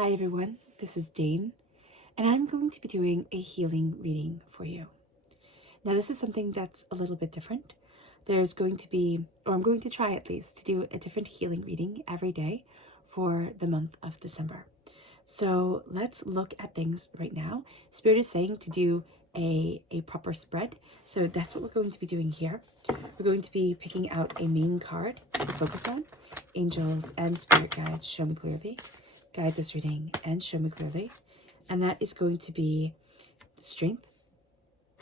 Hi everyone, this is Dane, and I'm going to be doing a healing reading for you. Now this is something that's a little bit different. There's going to be, or I'm going to try at least, to do a different healing reading every day for the month of December. So let's look at things right now. Spirit is saying to do a proper spread, so that's what we're going to be doing here. We're going to be picking out a main card to focus on. Angels and spirit guides, show me clearly. Guide this reading and show me clearly. And that is going to be strength.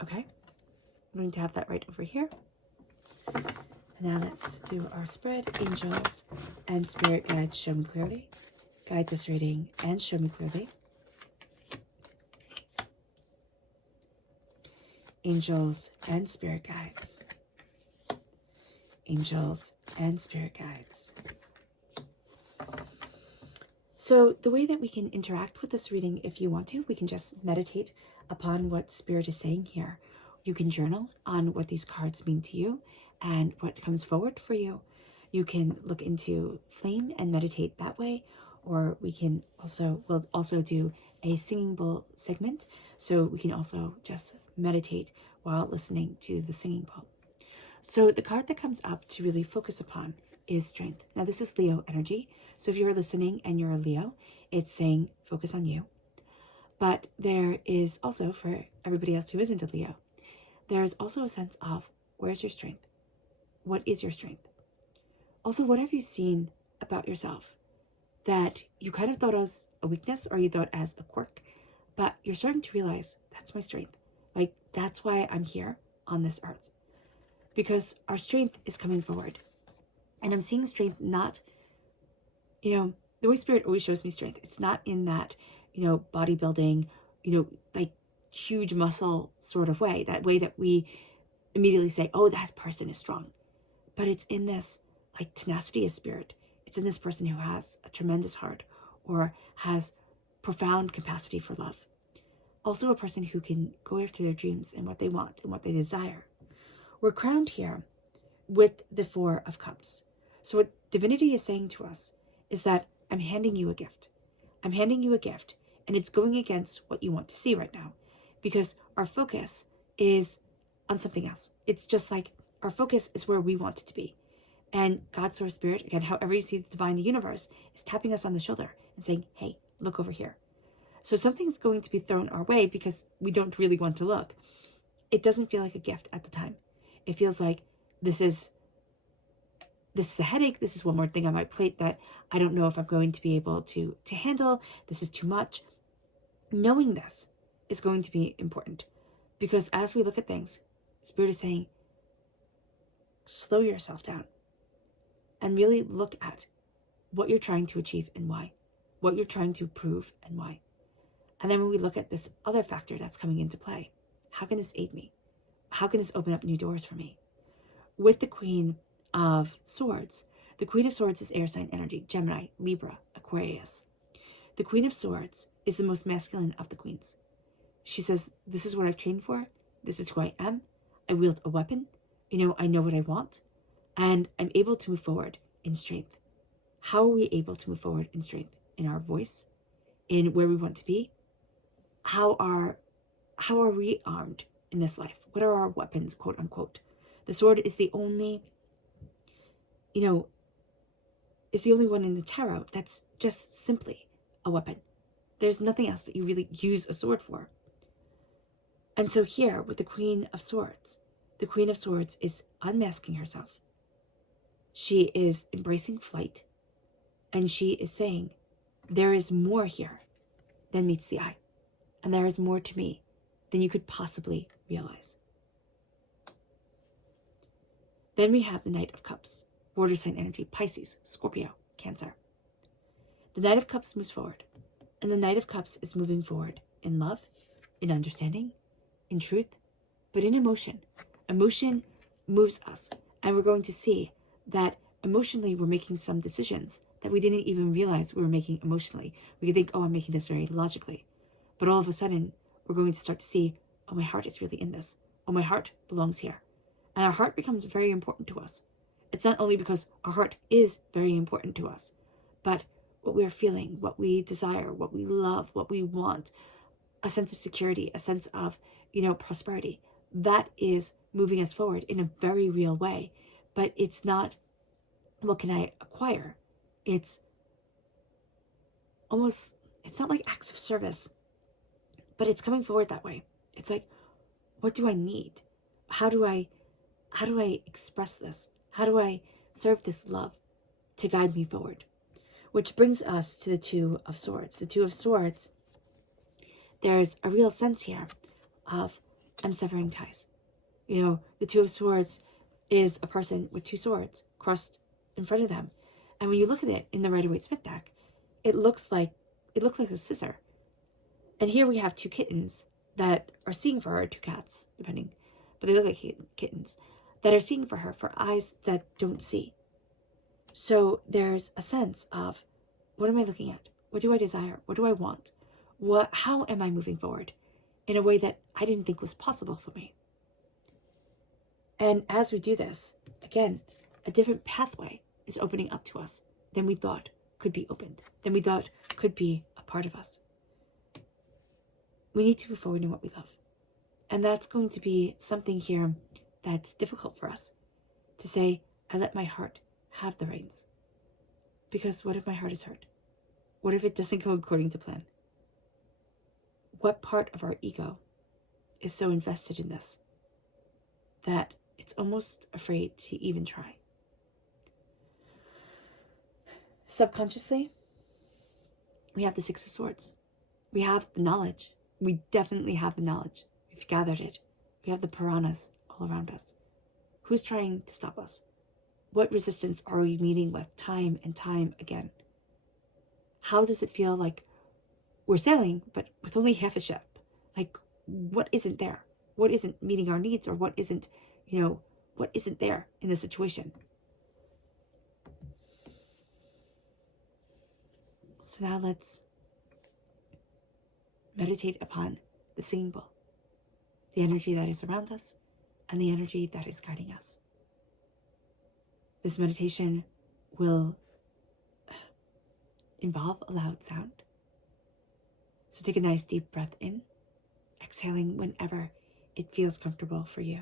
Okay, I'm going to have that right over here. And now let's do our spread. Angels and spirit guides, show me clearly. Guide this reading and show me clearly. Angels and spirit guides. Angels and spirit guides. So the way that we can interact with this reading, if you want to, we can just meditate upon what Spirit is saying here. You can journal on what these cards mean to you and what comes forward for you. You can look into flame and meditate that way, or we'll also do a singing bowl segment, so we can also just meditate while listening to the singing bowl. So the card that comes up to really focus upon is strength. Now this is Leo energy. So if you're listening and you're a Leo, it's saying focus on you. But there is also, for everybody else who isn't a Leo, there's also a sense of, where's your strength? What is your strength? Also, what have you seen about yourself that you kind of thought as a weakness or you thought as a quirk, but you're starting to realize that's my strength. Like, that's why I'm here on this earth. Because our strength is coming forward. And I'm seeing strength not, the way Spirit always shows me strength, it's not in that, bodybuilding, like huge muscle sort of way, that way that we immediately say, oh, that person is strong. But it's in this, like, tenacity of spirit. It's in this person who has a tremendous heart or has profound capacity for love. Also a person who can go after their dreams and what they want and what they desire. We're crowned here with the Four of Cups. So what divinity is saying to us is that I'm handing you a gift. I'm handing you a gift, and it's going against what you want to see right now, because our focus is on something else. It's just like our focus is where we want it to be. And God, Source, Spirit, again, however you see the divine, the universe, is tapping us on the shoulder and saying, hey, look over here. So something's going to be thrown our way because we don't really want to look. It doesn't feel like a gift at the time. It feels like this is a headache. This is one more thing on my plate that I don't know if I'm going to be able to handle. This is too much. Knowing this is going to be important, because as we look at things, Spirit is saying, slow yourself down and really look at what you're trying to achieve and why, what you're trying to prove and why. And then when we look at this other factor that's coming into play, how can this aid me? How can this open up new doors for me? With the Queen of Swords. The Queen of Swords is air sign energy, Gemini, Libra, Aquarius. The Queen of Swords is the most masculine of the queens. She says, this is what I've trained for. This is who I am. I wield a weapon. I know what I want. And I'm able to move forward in strength. How are we able to move forward in strength? In our voice? In where we want to be? How are we armed in this life? What are our weapons, quote unquote? The sword is the only is the only one in the tarot that's just simply a weapon. There's nothing else that you really use a sword for. And so here with the Queen of Swords is unmasking herself. She is embracing flight, and she is saying, there is more here than meets the eye, and there is more to me than you could possibly realize. Then we have the Knight of Cups. Water sign energy, Pisces, Scorpio, Cancer. The Knight of Cups moves forward. And the Knight of Cups is moving forward in love, in understanding, in truth, but in emotion. Emotion moves us. And we're going to see that emotionally we're making some decisions that we didn't even realize we were making emotionally. We could think, oh, I'm making this very logically. But all of a sudden, we're going to start to see, oh, my heart is really in this. Oh, my heart belongs here. And our heart becomes very important to us. It's not only because our heart is very important to us, but what we are feeling, what we desire, what we love, what we want, a sense of security, a sense of, prosperity. That is moving us forward in a very real way. But it's not, what can I acquire? It's not like acts of service, but it's coming forward that way. It's like, what do I need? How do I express this? How do I serve this love to guide me forward? Which brings us to the Two of Swords. The Two of Swords, there's a real sense here of, I'm severing ties. The Two of Swords is a person with two swords crossed in front of them. And when you look at it in the Rider-Waite-Smith deck, it looks like a scissor. And here we have two kittens that are seeing for her, or two cats, depending, but they look like kittens, that are seeing for her for eyes that don't see. So there's a sense of, what am I looking at? What do I desire? What do I want? How am I moving forward in a way that I didn't think was possible for me? And as we do this, again, a different pathway is opening up to us than we thought could be opened, than we thought could be a part of us. We need to move forward in what we love. And that's going to be something here that's difficult for us to say, I let my heart have the reins. Because what if my heart is hurt? What if it doesn't go according to plan? What part of our ego is so invested in this that it's almost afraid to even try? Subconsciously, we have the Six of Swords. We have the knowledge. We definitely have the knowledge. We've gathered it. We have the piranhas all around us. Who's trying to stop us? What resistance are we meeting with time and time again? How does it feel like we're sailing, but with only half a ship? Like, what isn't there? What isn't meeting our needs, or what isn't there in the situation? So now let's meditate upon the singing bowl, the energy that is around us, and the energy that is guiding us. This meditation will involve a loud sound. So take a nice deep breath in, exhaling whenever it feels comfortable for you.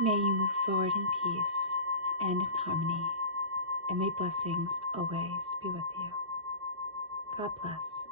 May you move forward in peace and in harmony, and may blessings always be with you. God bless.